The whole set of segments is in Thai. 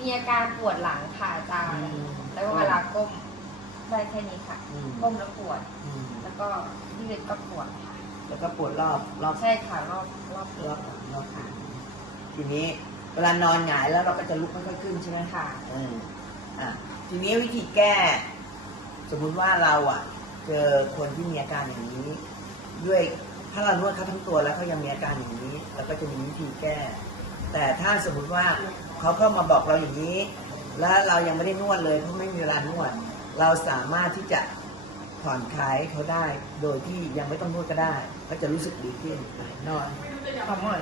มีอาการปวดหลังค่ะอาจารย์อืม แล้วก็เวลาก้มได้แค่นี้ค่ะ อืมก้มแล้วปวด อืมแล้วก็ยืดก็ปวดค่ะแล้วก็ปวดรอบรอบ ใช่ค่ะรอบรอบรอบหลังรอบขาทีนี้เวลานอนหงายแล้วเราก็จะลุกไม่ค่อยขึ้นใช่ไหมค่ะ เอออะทีนี้วิธีแก้ สมมุติว่าเราอะ เจอคนที่มีอาการอย่างนี้ ด้วยถ้าเรานวดเขาทั้งตัวแล้วเขายังมีอาการอย่างนี้เราก็จะมีวิธีแก้ แต่ถ้าสมมุติว่า เขาเข้ามาบอกเราอย่างนี้ แล้วเรายังไม่ได้นวดเลยเพราะไม่มีเวลานวด เราสามารถที่จะผ่อนคลายเขาได้ โดยที่ยังไม่ต้องนวดก็ได้ ก็จะรู้สึกดีขึ้นนอนขอหมอน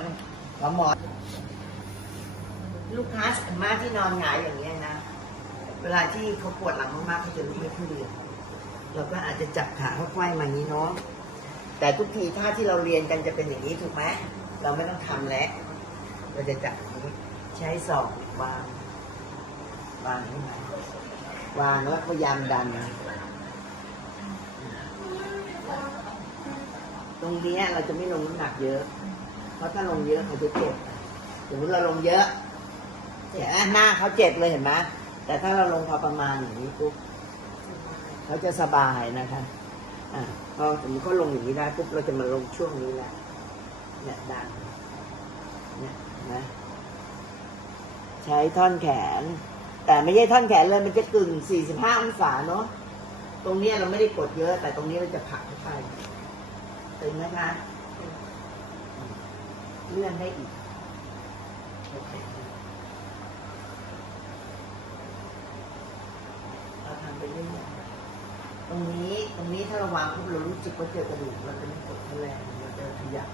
หมอหมอลูกค้าส่วนมากที่นอนหงายอย่างเงี้นะ เวลาที่เขาปวดหลังมากๆเขาจะลุกไม่ขึ้นเลยเราก็อาจจะจับขาเขาไขว้มาย่านี้เนาะแต่ทุกทีท่าที่เราเรียนกันจะเป็นอย่างนี้ถูกไหมเราไม่ต้องทำแล้ว เราจะจับ ใช้ศอกวางวางขึ้นมาวางแล้วพยายามดัน ตรงนี้เราจะไม่ลงน้ำหนักเยอะ เพราะถ้าลงเยอะเขาจะเจ็บสมมติเราลงเยอะเห็นไหมหน้าเขาเจ็บเลยเห็นไหมแต่ถ้าเราลงพอประมาณอย่างนี้ปุ๊บเขาจะสบายนะคะอ่าพอสมมติเขาลงอย่างนี้ได้ปุ๊บเราจะมาลงช่วงนี้แหละเนี่ยดันเนี่ยนไหมใช้ท่อนแขน แต่ไม่ใช่ท่อนแขนเลยมันจะกึ่ง 45 องศาเนาะตรงนี้เราไม่ได้กดเยอะ แต่ตรงนี้เราจะผักเข้าไปตึงนะคะเลื่อนได้อีกโอเคเราทำไปเรื่อยๆตรงนี้ตรงนี้ถ้าเราวางปุ๊บเรารู้สึกว่าเจอกระดูกเราจะไม่กดแรงเราจะขยับ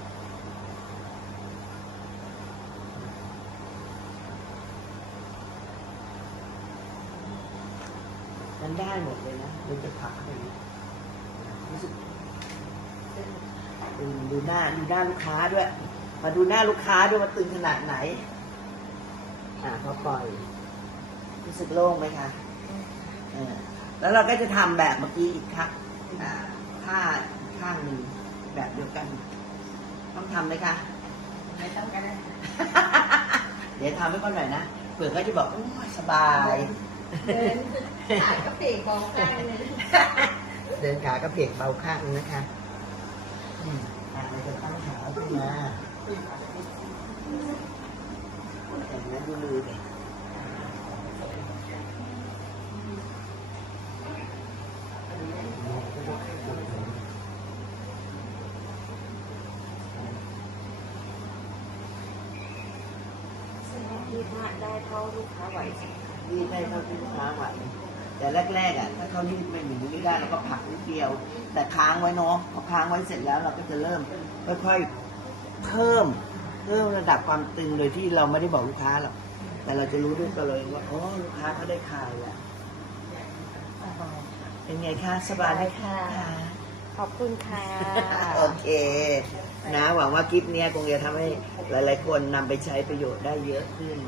มันได้หมดเลยนะเราจะผลักเข้าไปอย่างนี้รู้สึกดูดูหน้าดูหน้าลูกค้าด้วย มาดูหน้าลูกค้าด้วยว่าตึงขนาดไหน อ่าพอปล่อย รู้สึกโล่งไหมคะเออแล้วเราก็จะทำแบบเมื่อกี้อีกครับอ่าท่าอีกข้างหนึ่งแบบเดียวกัน ต้องทำไหมคะไม่ต้องก็ได้เดี๋ยวทำให้ก่อนหน่อยนะเผื่อเขาจะบอกโอ้ยสบาย เดินขายก็เปรกมองข้างเลยเดินขากระเพกเบาข้างนึงนะคะอืมอ่าเราจะตั้งขาขึ้นมาอย่างนั้นดูมือเลยยืดมากได้เท่าลูกค้าไหว สิยืดได้เท่าที่ลูกค้าไหวแต่แรกๆอะถ้าเขายืดเป็นอย่างนี้ไม่ได้เราก็ผลักนิดเดียว แต่ค้างไว้เนาะพอค้างไว้เสร็จแล้วเราก็จะเริ่มค่อยๆเพิ่มเพิ่มระดับความตึงโดยที่เราไม่ได้บอกลูกค้าหรอกแต่เราจะรู้ด้วยตัวเราเองว่าโอ้ลูกค้าเขาได้คลายแล้วเป็นไงคะสบายไหมคะขอบคุณค่ะ โอเค นะ หวังว่าคลิปเนี้ยคงจะทำให้หลายๆคนนำไปใช้ประโยชน์ได้เยอะขึ้น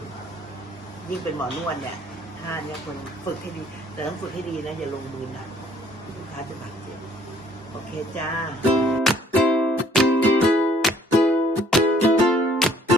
ยิ่งเป็นหมอนวดเนี่ยท่าเนี้ยคนฝึกให้ดี แต่ต้องฝึกให้ดีนะ อย่าลงมือหนักลูกค้าจะบาดเจ็บ โอเคจ้า